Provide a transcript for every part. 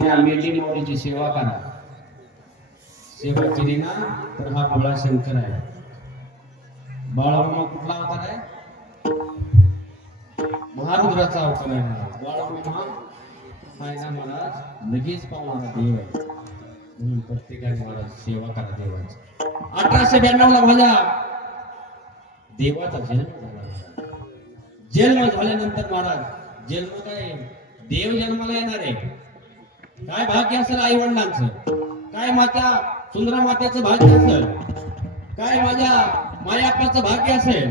त्या मेंढी माऊलीची सेवा करा सेवा केली ना तर हा भोळा शंकर आहे. बाळामामा कुठला अवतार आहे? महारुद्राचा अवतार आहे हा. हा महाराज लगेच पावणारा देव. आहे म्हणून प्रत्येकाने महाराज सेवा करा देवाची. अठराशे ब्याण्णव ला माझ्या देवाचा जन्म झाला. जन्म झाल्यानंतर महाराज जन्म काय? देव जन्माला येणार आहे. काय भाग्य असेल आई वडिलांचं काय माता सुंदरा मात्याचं भाग्य असेल? काय माझ्या मायापाचं भाग्य असेल?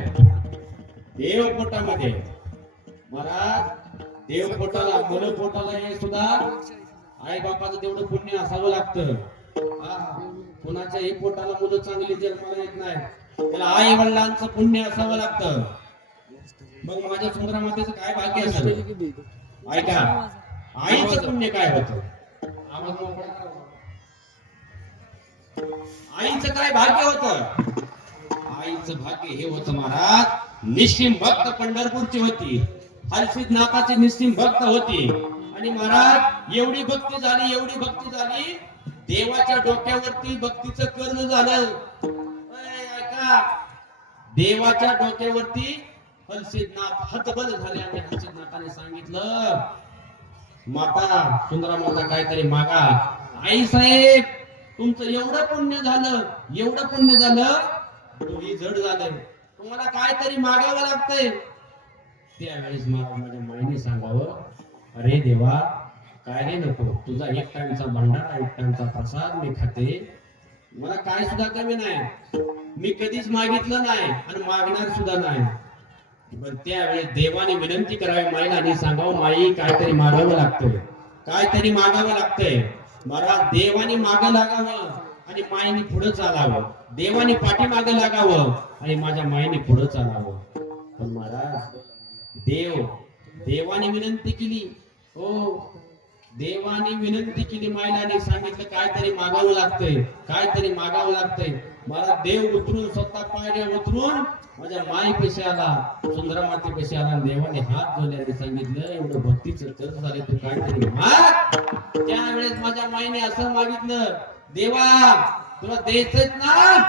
देव पोटामध्ये महाराज देव पोटाला मुलं पोटाला हे सुद्धा आई बापाचं तेवढं पुण्य असावं लागतं. कुणाच्या एक पोटाला मुलं चांगली जन्माला येत नाही. त्याला आई वडिलांचं पुण्य असावं लागतं. मग माझ्या सुंदरा मातेचं काय भाग्य असेल? ऐका आईचं पुण्य काय होतं? आवाज मोकळा आईचं काय भाग्य होत? आईचं भाग्य हे होत महाराज निश्चिम भक्त पंढरपूरची होती. हर्षित नाथाची निश्चिम भक्त होती. आणि महाराज एवढी भक्ती झाली एवढी भक्ती झाली देवाच्या डोक्यावरती भक्तीचं कर्ण झालं. ऐका. देवाच्या डोक्यावरती हलसिद्धनाथ हतबल झाले आणि हलसिद्धनाथाने सांगितलं माता सुंदरा माता काहीतरी मागा. आई साहेब तुमचं एवढं पुण्य झालं एवढं पुण्य झालं डोही जड झालं तुम्हाला काहीतरी मागावं लागतंय. त्यावेळेस मला माझ्या माईने सांगावं अरे देवा काय रे नको तुझा एक टाइमचा भंडारा एक टाइमचा प्रसाद मी खाते. मला काय सुद्धा कमी नाही. मी कधीच मागितलं नाही आणि मागणार सुद्धा नाही. पण त्यावेळी देवाने विनंती करावी माईला आणि सांगावं माई काहीतरी मागावं लागतंय. काहीतरी मागावं लागतंय. मला देवाने मागं लागावं आणि माईने पुढे चालावं. देवाने पाठीमागं लागावं आणि माझ्या माईने पुढे चालावं. पण महाराज देव देवाने विनंती केली. हो देवाने विनंती केली माईला आणि सांगितलं काहीतरी मागावं लागतंय काहीतरी मागावं लागतंय. मला देव उतरून स्वतः पायऱ्या उतरून माझ्या माई पेशी आला सुंदर माती आला देवाने हात जोडले सांगितलं एवढं भक्तीचं कर्ज झाले तू काहीतरी माग. त्यावेळेस माझ्या माईने असं मागितलं देवा तुला द्यायचंच ना?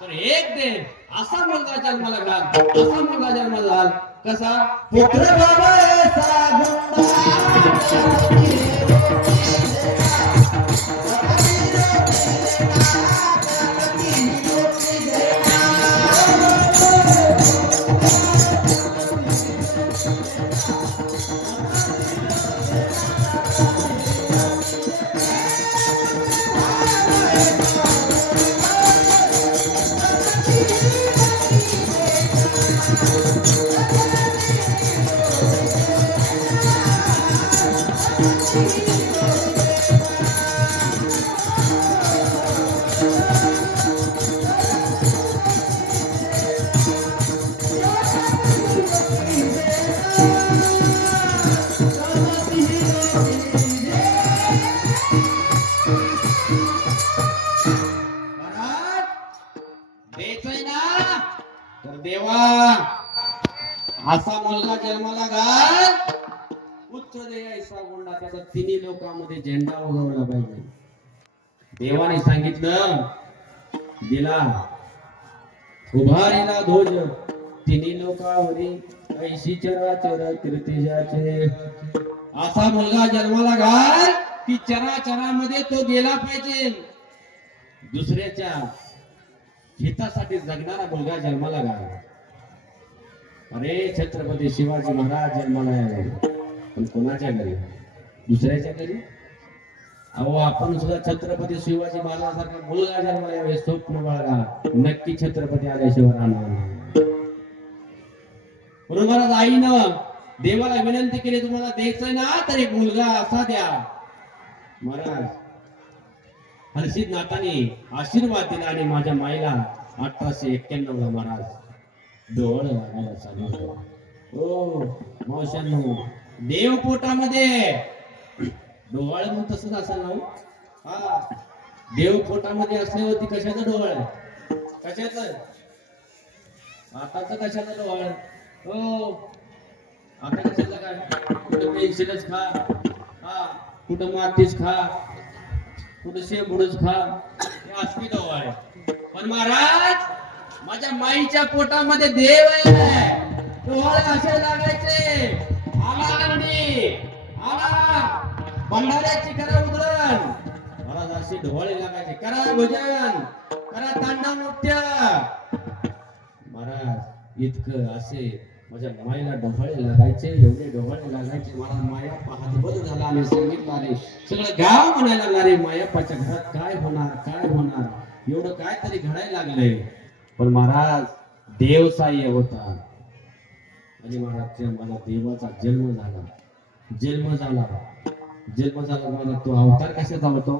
तर एक दे. असा मुलगा जन्माला घाल. असा मुलगा जन्माला घाल. कसा? पुत्र बाबा ऐसा तिन्ही लोकांमध्ये झेंडा उगवला पाहिजे. देवाने सांगितलं दिला. उभारीला ध्वज. तिन्ही लोकावरी ऐशी चराचर कीर्तिजाचे असा मुलगा जन्माला घाल की चराचरामध्ये तो गेला पाहिजे. दुसऱ्याच्या हितासाठी जगणारा मुलगा जन्माला घाल. अरे छत्रपती शिवाजी महाराज जन्माला आले. पण कोणाच्या घरी? दुसऱ्याच्या घरी? अहो आपण सुद्धा छत्रपती शिवाजी महाराजांसारखा मुलगा जन्माला यावेळेस स्वप्न बाळगा. नक्की छत्रपती आल्याशिवाय राहणार नाही. आईनं देवाला विनंती केली तुम्हाला द्यायचंय ना तर एक मुलगा असा द्या. महाराज हर्षित नाथाने आशीर्वाद दिला आणि माझ्या माईला अठराशे एक्क्याण्णव ला महाराज डोळ लागायला सांगितलं. हो मावशांनो देव पोटामध्ये डोळ मग तसंच असेल ना हो? हा? देव पोटामध्ये असल्यावरती कशाचं कशाच? आता तर कशाचं डोळ हो. आता कशाचं काय? कुठं पेन्सिलच खा. हा. कुठं मातीच खा. कुठं शेंबूडच खा. हे असली डोळ आहे पण महाराज माझ्या माईच्या पोटामध्ये देव आहे. डोळे असे लागायचे. आला आला. भंडाऱ्याची करा उधळण. महाराज असे ढोळे लागायचे. करा भजन. करा तांडव नृत्य. महाराज इतकं असे माझ्या मायला डोहाळे लागायचे एवढे डोहाळे लागायचे. मला माया पाहत बरं झाला आणि सांगितलं अरे सगळं गाव म्हणायला लागले मायापाच्या घरात काय होणार काय होणार? एवढं काय तरी घडायला लागलंय पण महाराज देव साह्य होता. आणि महाराज त्या मला देवाचा जन्म झाला. जन्म झाला. जन्म झाला मला तो अवतार कशाचा होतो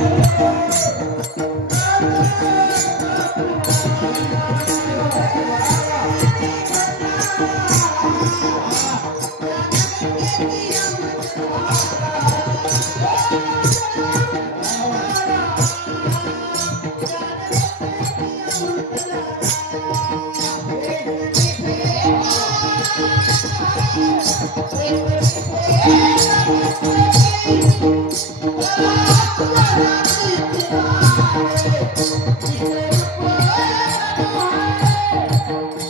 रुद्राचा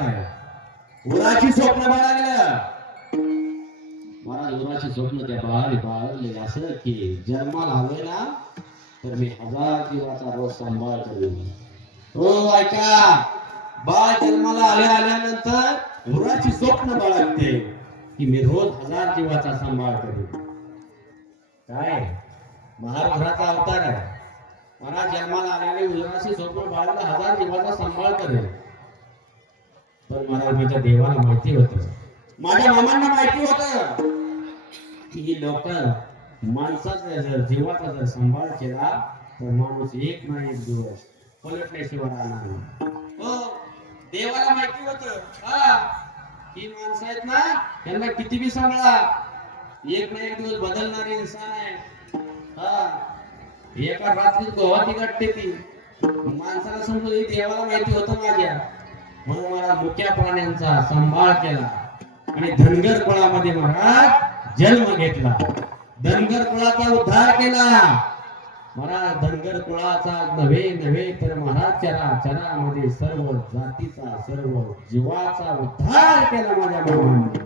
महाराज उराची स्वप्न बाळगलं महाराज उराची स्वप्न त्या बाळ बाळगले असं की जन्माला आलोय ना तर मी हजार दिवसाचा रोज सांभाळ करेन. हो ऐका बाळ जन्माला आल्या आल्यानंतर उराची स्वप्न बाळगते की मी रोज हजार जीवाचा सांभाळ करेन. काय? महारुद्राचा अवतार आहे. महाराज जन्माला आलेले उजराशी स्वप्न बाळाला हजार जीवाचा सांभाळ करेल पण महाराज माझ्या देवाला माहिती होत. माझ्या मामांना माहिती होत. की ही लोक माणसाचा जर जीवाचा जर सांभाळ केला तर माणूस एक ना एक दिवस पलटल्याशिवाय राहणार नाही. हो देवाला माहिती होत. हा ही माणसं आहेत ना त्यांना किती बी सांभाळा. एक ना एक दिवस बदलणारी इंसान आहे हा एका रात्रीत गोवा तिघटते ती माणसाला समजून देवाला माहिती होतं माझ्या. म्हणून मला मुक्या प्राण्यांचा सांभाळ केला. आणि धनगर कुळामध्ये महाराज जन्म घेतला. धनगर कुळाचा उद्धार केला. महाराज धनगर कुळाचा नव्हे नव्हे तर महाराज चरा चरामध्ये सर्व जातीचा सर्व जीवाचा उद्धार केला माझ्या भावांनी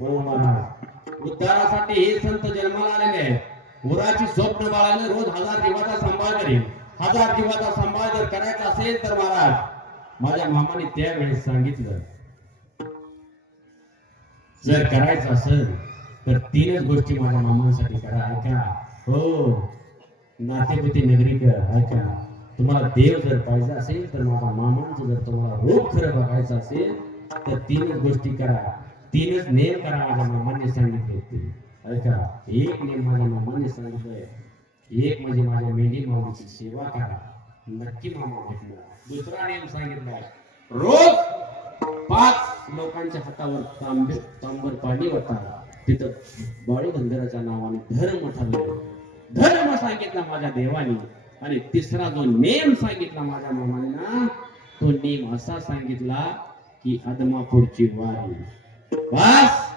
म्हणून महाराज उद्धारासाठी हे संत जन्माला आलेले आहेत. उराची स्वप्न बाळाने रोज हजार जीवाचा सांभाळ करेल हजार जीवाचा सांभाळ जर करायचा असेल तर महाराज माझ्या मामाने त्यावेळेस सांगितलं जर करायचं असेल तर तीनच गोष्टी माझ्या मामांसाठी करा ऐका. हो नातेपुती नगरीकर ऐका. तुम्हाला देव जर पाहिजे असेल तर माझ्या मामांचं जर तुम्हाला रोग खरं बघायचं असेल तर तीनच गोष्टी करा. तीनच नेम करा माझ्या मामाने सांगितले होते. ऐका एक नेम माझ्या मामाने सांगितलंय. एक म्हणजे माझ्या मेंढी मामाची सेवा करा. नक्की मामा भेटणार दुसरा नेम सांगितला. रोज पाच लोकांच्या हातावर तांबे तांबर पाणी होता तिथं बाळू बंदराच्या नावाने धर्म ठरला धर्म सांगितला माझ्या देवाने. आणि तिसरा जो नेम सांगितला माझ्या मामाने ना तो नेम असा सांगितला की अदमापूरची वारी. बस!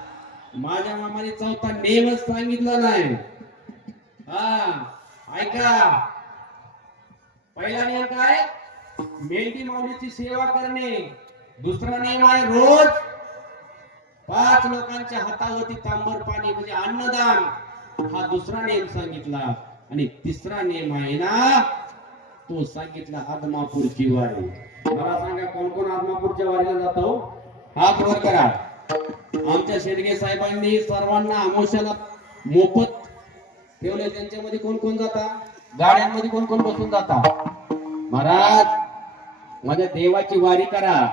माझ्या मामाने चौथा नेमच सांगितला नाही. हा ऐका. पहिला नियम काय? मेंढी माऊलीची सेवा करणे. दुसरा नियम आहे रोज पाच लोकांच्या हातावरती तांबर पाणी म्हणजे अन्नदान. हा दुसरा नियम सांगितला. आणि तिसरा नियम आहे ना तो सांगितला आदमापूरची वारी मला सांगा कोण कोण आदमापूरच्या वारीला जातो? हात वर करा. आमच्या शेडगे साहेबांनी सर्वांना आमोशाला मोफत ठेवले त्यांच्यामध्ये कोण कोण जाता? गाड्यांमध्ये कोण कोण बसून जाता? महाराज माझ्या देवाची वारी करा.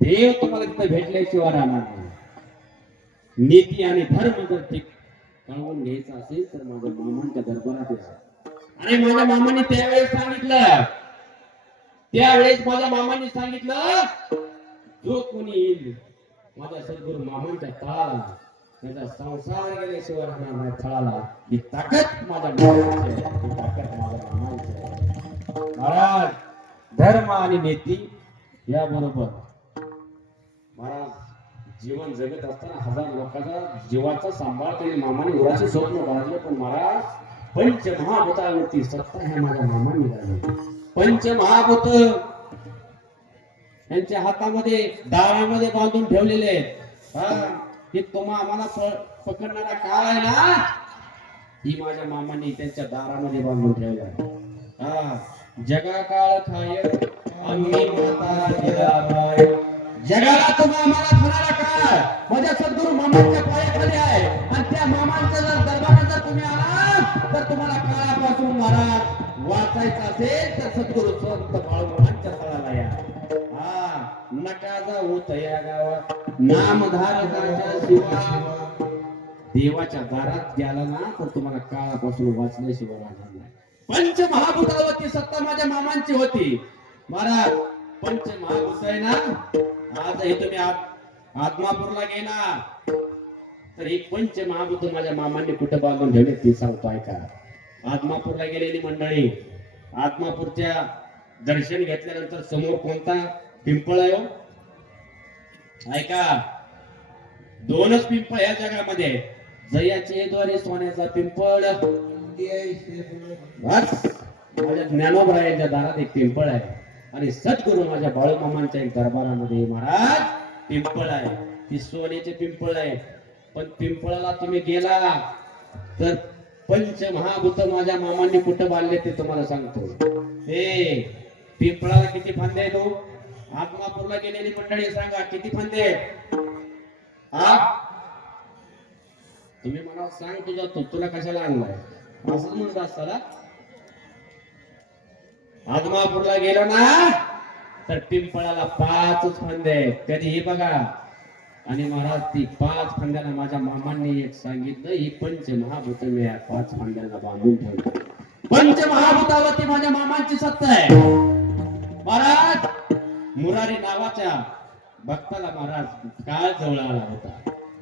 देव तुम्हाला तिथं भेटल्याशिवाय राहणार नाही. नीती आणि धर्म जर ते कळवून घ्यायचा असेल तर माझ्या मामांच्या दरबारात या. आणि माझ्या मामाने त्यावेळेस सांगितलं. त्यावेळेस माझ्या मामाने सांगितलं जो कोणी येईल माझ्या सद्गुरू मामांच्या तळाला त्याचा संसार गेल्याशिवाय राहणार नाही. थळाला ही ताकद माझ्या मामांची ही ताकद माझ्या मामांची महाराज धर्म आणि नीती या बरोबर महाराज जीवन जगत असताना हजार लोकांचा जीवाचा सांभाळ तरी मामाने उराचे स्वप्न बाळगले पण महाराज पंच महाभूतावरती सत्ता ह्या माझ्या मामाने राहिले. पंच महाभूत यांच्या हातामध्ये दारामध्ये बांधून ठेवलेले आहेत. हे तुम्हा आम्हाला पकडणारा काळ आहे ना? ही माझ्या मामांनी त्यांच्या दारामध्ये बांधून ठेवला हा जगा काळ खाय आम्ही माता जगाला तुम्हा आम्हाला खाणारा काळ. माझ्या सद्गुरु मामांच्या पायाखाली आहे. आणि त्या मामांच्या जर दरबारात जर तुम्ही आला तर तुम्हाला काळापासून महाराज वाचायचं असेल तर सद्गुरु संत बाळूमांच्या तळाला या नका जाऊ या गावात नामधारकाच्या शिवा देवाच्या दारात गेला ना तर तुम्हाला काळापासून वाचल्याशिवाय राहणार नाही. पंच महाभूतावरती सत्ता माझ्या मामांची होती. महाराज पंच महाभूत आहे ना? आज हे तुम्ही आत्मापूरला गेला. तर ही पंच महाभूत माझ्या मामांनी कुठं बांधून ठेवले ते सांगतो ऐका. आत्मापूरला गेलेली मंडळी आत्मापूरच्या दर्शन घेतल्यानंतर समोर कोणता पिंपळ आहे हो. ऐका दोनच पिंपळ या जगामध्ये. जयाचे द्वारे सोन्याचा पिंपळ. माझ्या ज्ञानोबरायांच्या दारात एक पिंपळ आहे. आणि सद्गुरु माझ्या बाळूमामांच्या एक दरबारामध्ये महाराज पिंपळ आहे. ती सोन्याचे पिंपळ आहे. पण पिंपळाला तुम्ही गेला तर पंच महाभूत माझ्या मामांनी कुठं बांधले ते तुम्हाला सांगतो. हे पिंपळाला किती फांदे आहेत हो? हो? आत्मापूरला गेलेली मंडळी सांगा किती फांदे? हा? तुम्ही मला सांग तुझा तो तुला कशाला आणलाय? असंच म्हणत असताना आदमापूरला गेलो ना तर पिंपळाला पाचच फांदे आहेत. कधीही बघा. आणि महाराज ती पाच फांद्याला माझ्या मामांनी एक सांगितलं ही पंच महाभूत मी या पाच फांद्याला बांधून ठेवलं. पंच महाभूतावरती माझ्या मामांची सत्ता आहे. महाराज! मुरारी नावाच्या भक्ताला महाराज काळ जवळ आला होता.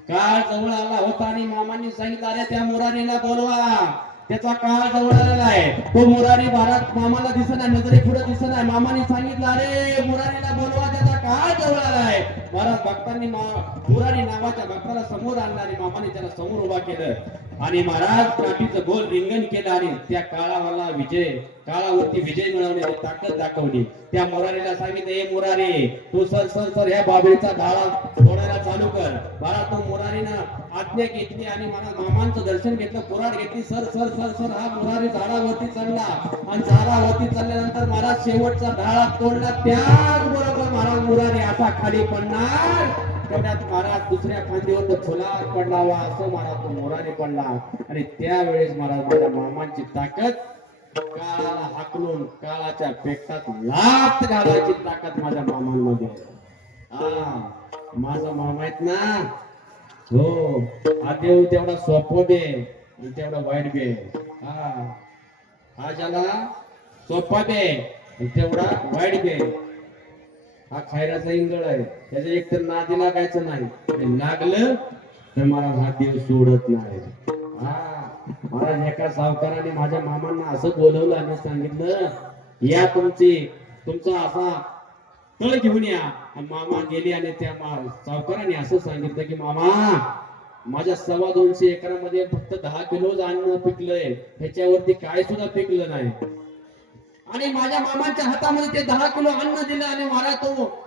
काळ जवळ आला होता आणि मामांनी सांगितलं अरे त्या मुरारीला बोलवा. त्याचा काळ जवळ आलेला आहे. तो मुरारी महाराज मामाला दिसत नाही नजरे पुढे दिसत नाही. मामाने सांगितलं अरे मुरारीला बोलवा. त्याचा काळ जवळ आला आहे. महाराज भक्तांनी मा- नावाच्या भक्ताला समोर आणणारे मामाने त्याला समोर उभा केलं. आणि महाराज काठीचं गोल रिंगण केलं आणि त्या काळावाला विजय काळावरती विजय मिळवण्याची ताकद दाखवली. त्या मुरारीला सांगितलं ए मुरारी तू सर सर सर ह्या बाबळीचा धाळा तोडायला चालू कर. बाळा तो मुरारीनं आज्ञा घेतली आणि मला मामांचं दर्शन घेतलं कुराड घेतली. सर सर सर सर हा मुरारी झाडावरती चढला आणि झाडावरती चढल्यानंतर महाराज शेवटचा धाळा तोडला. त्याच बरोबर महाराज मुरारी असा खाली पडणार तेवढ्यात महाराज दुसऱ्या खांदीवर तो फुलार पडलावा असं महाराज तो मोराने पडला. आणि त्यावेळेस महाराज माझ्या मामांची ताकद काळाला हाकलून काळाच्या पेटात लात घालायची ताकद माझ्या मामांमध्ये. हा माझा मामा आहेत ना? हो हा देव तेवढा सोपो बे आणि तेवढा वाईट बे हा हा ज्याला सोपा बे तेवढा वाईट बे हा खायराचा इंदळ आहे. त्याच्या एक तर नादी लागायचं नाही. लागलं तर मला हा देव सोडत नाही. हा महाराज एका सावकाराने माझ्या मामांना असं बोलवलं आणि सांगितलं या तुमची तुमचा असा तळ घेऊन या. मामा गेले आणि त्या सावकाराने असं सांगितलं की मामा माझ्या सव्वा दोनशे एकरामध्ये फक्त दहा किलो अन्न पिकलंय. ह्याच्यावरती काय सुद्धा पिकलं नाही. आणि माझ्या मामाच्या हातामध्ये ते दहा किलो अन्न दिलं आणि मला तो